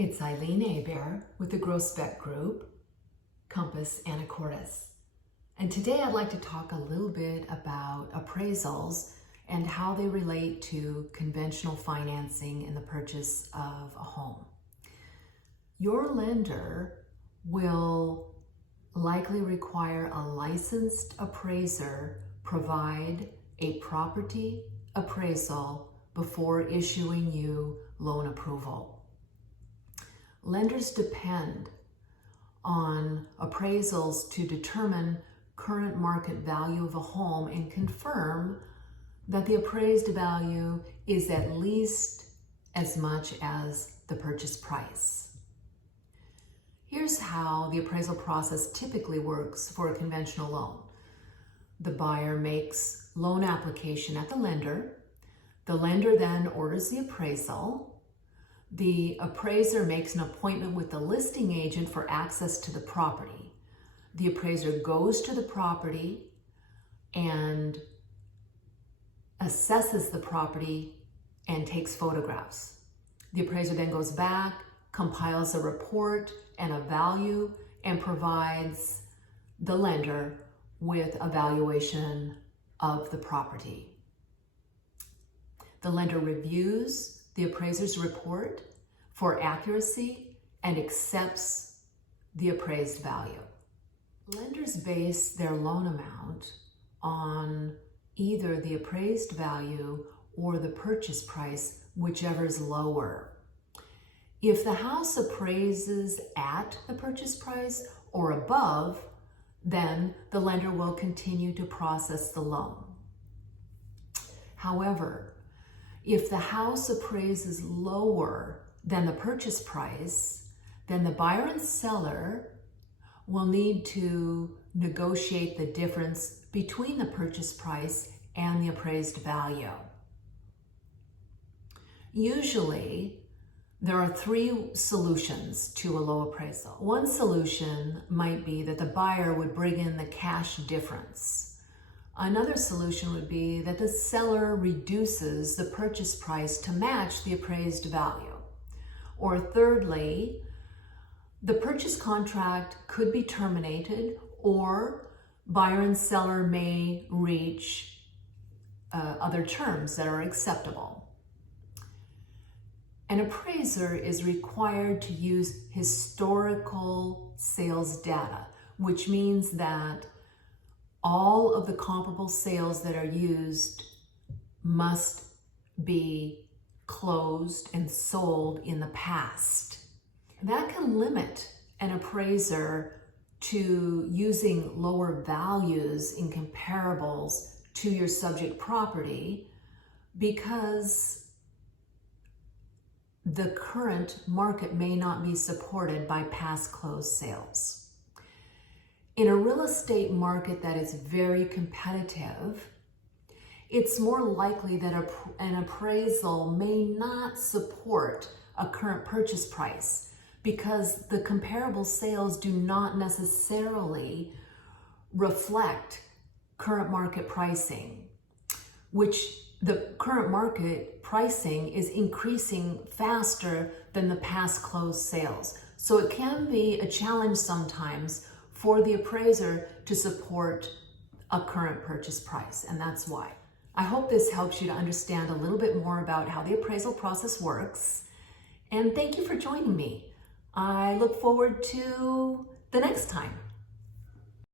It's Eileen Hebert with the Grosbeck Group, Compass Anacortes. And today I'd like to talk a little bit about appraisals and how they relate to conventional financing in the purchase of a home. Your lender will likely require a licensed appraiser provide a property appraisal before issuing you loan approval. Lenders depend on appraisals to determine current market value of a home and confirm that the appraised value is at least as much as the purchase price. Here's how the appraisal process typically works for a conventional loan. The buyer makes loan application at the lender. The lender then orders the appraisal. The appraiser makes an appointment with the listing agent for access to the property. The appraiser goes to the property and assesses the property and takes photographs. The appraiser then goes back, compiles a report and a value, and provides the lender with a valuation of the property. The lender reviews the appraiser's report for accuracy and accepts the appraised value. Lenders base their loan amount on either the appraised value or the purchase price, whichever is lower. If the house appraises at the purchase price or above, then the lender will continue to process the loan. However, if the house appraises lower than the purchase price, then the buyer and seller will need to negotiate the difference between the purchase price and the appraised value. Usually, there are three solutions to a low appraisal. One solution might be that the buyer would bring in the cash difference. Another solution would be that the seller reduces the purchase price to match the appraised value. Or thirdly, the purchase contract could be terminated, or buyer and seller may reach other terms that are acceptable. An appraiser is required to use historical sales data, which means that all of the comparable sales that are used must be closed and sold in the past. That can limit an appraiser to using lower values in comparables to your subject property because the current market may not be supported by past closed sales. In a real estate market that is very competitive, it's more likely that an appraisal may not support a current purchase price because the comparable sales do not necessarily reflect current market pricing, which the current market pricing is increasing faster than the past closed sales. So it can be a challenge sometimes for the appraiser to support a current purchase price, and that's why. I hope this helps you to understand a little bit more about how the appraisal process works, and thank you for joining me. I look forward to the next time.